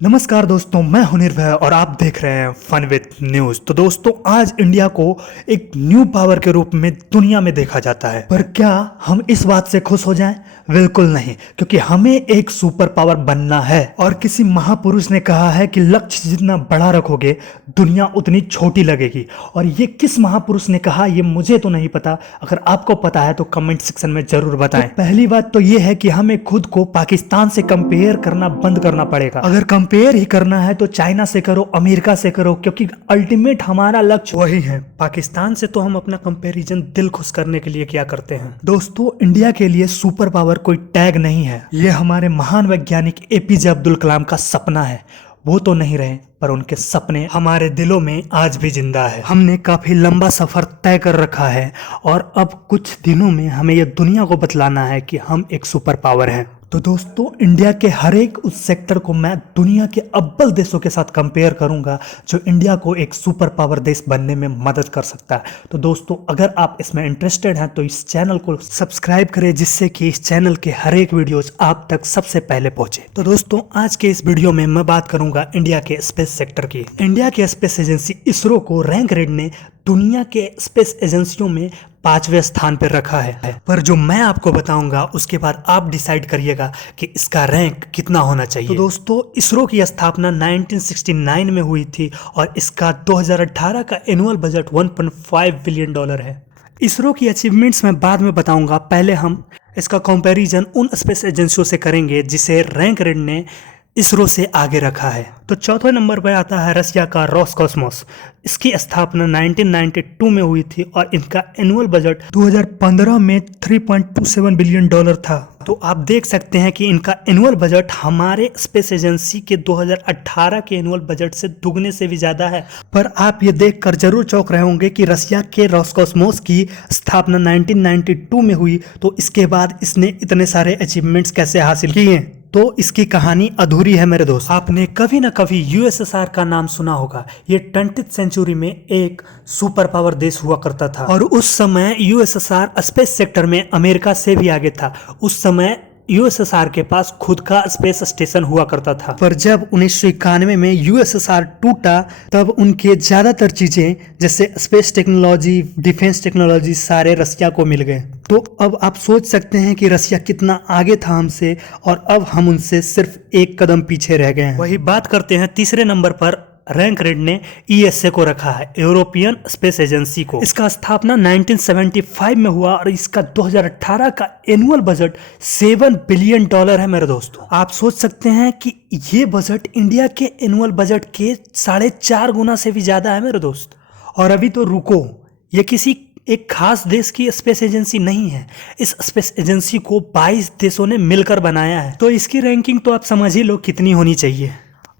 नमस्कार दोस्तों, मैं हूं निर्भय और आप देख रहे हैं फन विद न्यूज। तो दोस्तों, आज इंडिया को एक न्यू पावर के रूप में दुनिया में देखा जाता है। पर क्या हम इस बात से खुश हो जाएं? बिल्कुल नहीं, क्योंकि हमें एक सुपर पावर बनना है। और किसी महापुरुष ने कहा है कि लक्ष्य जितना बड़ा रखोगे दुनिया उतनी छोटी लगेगी। और ये किस महापुरुष ने कहा ये मुझे तो नहीं पता, अगर आपको पता है तो कमेंट सेक्शन में जरूर बताएं। तो पहली बात तो ये है कि हमें खुद को पाकिस्तान से कंपेयर करना बंद करना पड़ेगा। अगर कंपेयर ही करना है तो चाइना से करो, अमेरिका से करो, क्योंकि अल्टीमेट हमारा लक्ष्य वही है। पाकिस्तान से तो हम अपना कंपैरिजन दिल खुश करने के लिए क्या करते हैं। दोस्तों, इंडिया के लिए सुपर पावर कोई टैग नहीं है, ये हमारे महान वैज्ञानिक एपीजे अब्दुल कलाम का सपना है। वो तो नहीं रहे, पर उनके सपने हमारे दिलों में आज भी जिंदा है। हमने काफी लंबा सफर तय कर रखा है और अब कुछ दिनों में हमें यह दुनिया को बतलाना है कि हम एक सुपर पावर हैं। तो दोस्तों, इंडिया के हर एक उस सेक्टर को मैं दुनिया के अव्वल देशों के साथ कंपेयर करूंगा जो इंडिया को एक सुपर पावर देश बनने में मदद कर सकता है। तो दोस्तों, अगर आप इसमें इंटरेस्टेड हैं तो इस चैनल को सब्सक्राइब करें, जिससे कि इस चैनल के हर एक वीडियोज आप तक सबसे पहले पहुंचे। तो दोस्तों, आज के इस वीडियो में मैं बात करूंगा इंडिया के स्पेस सेक्टर की। इंडिया के स्पेस एजेंसी इसरो को रैंक रेट ने दुनिया के स्पेस एजेंसियों में 5वें स्थान पर रखा है। पर जो मैं आपको बताऊंगा उसके बाद आप डिसाइड करिएगा कि इसका रैंक कितना होना चाहिए। तो दोस्तों, इसरो की स्थापना 1969 में हुई थी और इसका 2018 का एनुअल बजट $1.5 बिलियन है। इसरो की अचीवमेंट्स मैं बाद में बताऊंगा, पहले हम इसका कंपैरिजन उन स्पेस एजेंसियों से करेंगे जिसे रैंक रेट ने इसरो से आगे रखा है। तो चौथे नंबर पर आता है रशिया का रोसकॉस्मोस। इसकी स्थापना 1992 में हुई थी और इनका एनुअल बजट 2015 में $3.27 बिलियन था। तो आप देख सकते हैं कि इनका एनुअल बजट हमारे स्पेस एजेंसी के 2018 के एनुअल बजट से दुगने से भी ज्यादा है। पर आप ये देखकर जरूर चौंक रहे होंगे कि रशिया के रोसकॉस्मोस की स्थापना 1992 में हुई, तो इसके बाद इसने इतने सारे अचीवमेंट्स कैसे हासिल किए। तो इसकी कहानी अधूरी है मेरे दोस्त। आपने कभी ना कभी यूएसएसआर का नाम सुना होगा। ये 20th सेंचुरी में एक सुपर पावर देश हुआ करता था और उस समय यूएसएसआर स्पेस सेक्टर में अमेरिका से भी आगे था। उस समय यूएसएसआर के पास खुद का स्पेस स्टेशन हुआ करता था। पर जब 1991 में यूएसएसआर टूटा तब उनके ज्यादातर चीजें जैसे स्पेस टेक्नोलॉजी, डिफेंस टेक्नोलॉजी सारे रसिया को मिल गए। तो अब आप सोच सकते हैं कि रसिया कितना आगे था हमसे और अब हम उनसे सिर्फ एक कदम पीछे रह गए हैं। वही बात करते हैं, तीसरे नंबर पर रैंक रेट ने ईएसए को रखा है, यूरोपियन स्पेस एजेंसी को। इसका स्थापना 1975 में हुआ और इसका 2018 का एनुअल बजट $7 बिलियन है मेरे दोस्तों। आप सोच सकते हैं कि ये बजट इंडिया के एनुअल बजट के 4.5 गुना से भी ज्यादा है मेरे दोस्त। और अभी तो रुको, ये किसी एक खास देश की स्पेस एजेंसी नहीं है। इस स्पेस एजेंसी को 22 देशों ने मिलकर बनाया है। तो इसकी रैंकिंग तो आप समझ ही लो कितनी होनी चाहिए।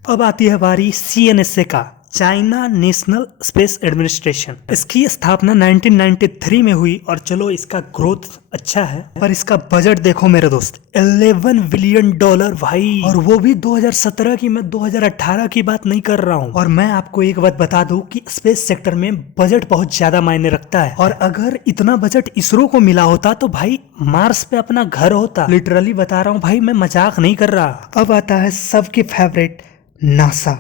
अब आती है बारी सीएनएसए का, चाइना नेशनल स्पेस एडमिनिस्ट्रेशन। इसकी स्थापना 1993 में हुई और चलो इसका ग्रोथ अच्छा है, पर इसका बजट देखो मेरे दोस्त, $11 बिलियन भाई। और वो भी 2017 की, मैं 2018 की बात नहीं कर रहा हूँ। और मैं आपको एक बात बता दूं कि स्पेस सेक्टर में बजट बहुत ज्यादा मायने रखता है। और अगर इतना बजट इसरो को मिला होता तो भाई मार्स पे अपना घर होता। लिटरली बता रहा हूँ भाई, मैं मजाक नहीं कर रहा। अब आता है सबकी फेवरेट नासा।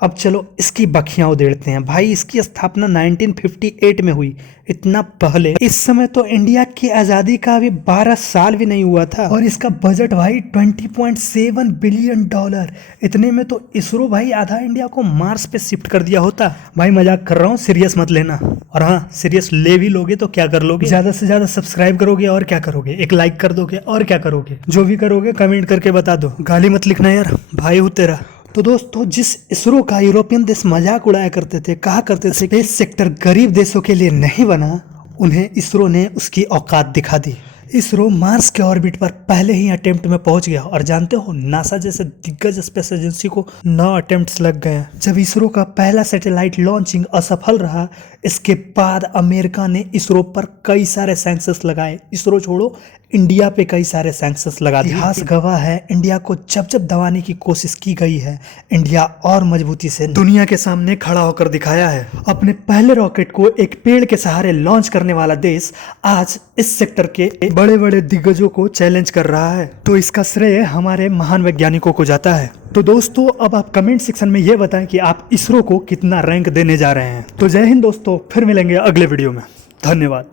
अब चलो इसकी बखियां उधेड़ते हैं भाई। इसकी स्थापना 1958 में हुई, इतना पहले। इस समय तो इंडिया की आजादी का अभी 12 साल भी नहीं हुआ था। और इसका बजट भाई $20.7 बिलियन। इतने में तो इसरो भाई आधा इंडिया को मार्स पे शिफ्ट कर दिया होता। भाई मजाक कर रहा हूँ, सीरियस मत लेना। और हाँ, सीरियस ले भी लोगे तो क्या कर लोगे, ज्यादा से ज्यादा सब्सक्राइब करोगे और क्या करोगे, एक लाइक कर दोगे और क्या करोगे। जो भी करोगे कमेंट करके बता दो, गाली मत लिखना यार, भाई हूँ तेरा। तो दोस्तों, जिस इसरो का यूरोपियन देश मजाक उड़ाया करते थे, कहा करते थे स्पेस सेक्टर गरीब देशों के लिए नहीं बना, उन्हें इसरो ने उसकी औकात दिखा दी। इसरो मार्स के ऑर्बिट पर पहले ही अटेम्प्ट में पहुंच गया। और जानते हो, नासा जैसे दिग्गज स्पेस एजेंसी को 9 अटेम्प्ट्स लग गए। जब इसरो का पहला सैटेलाइट लॉन्चिंग असफल रहा, इसके बाद अमेरिका ने इसरो पर कई सारे सैंक्शंस लगाए। इसरो छोड़ो, इंडिया पे कई सारे सैंक्शंस लगा दिए। इतिहास गवाह है, इंडिया को जब जब दबाने की कोशिश की गई है, इंडिया और मजबूती से दुनिया के सामने खड़ा होकर दिखाया है। अपने पहले रॉकेट को एक पेड़ के सहारे लॉन्च करने वाला देश आज इस सेक्टर के बड़े बड़े दिग्गजों को चैलेंज कर रहा है। तो इसका श्रेय हमारे महान वैज्ञानिकों को जाता है। तो दोस्तों, अब आप कमेंट सेक्शन में ये बताएं कि आप इसरो को कितना रैंक देने जा रहे हैं। तो जय हिंद दोस्तों, फिर मिलेंगे अगले वीडियो में। धन्यवाद।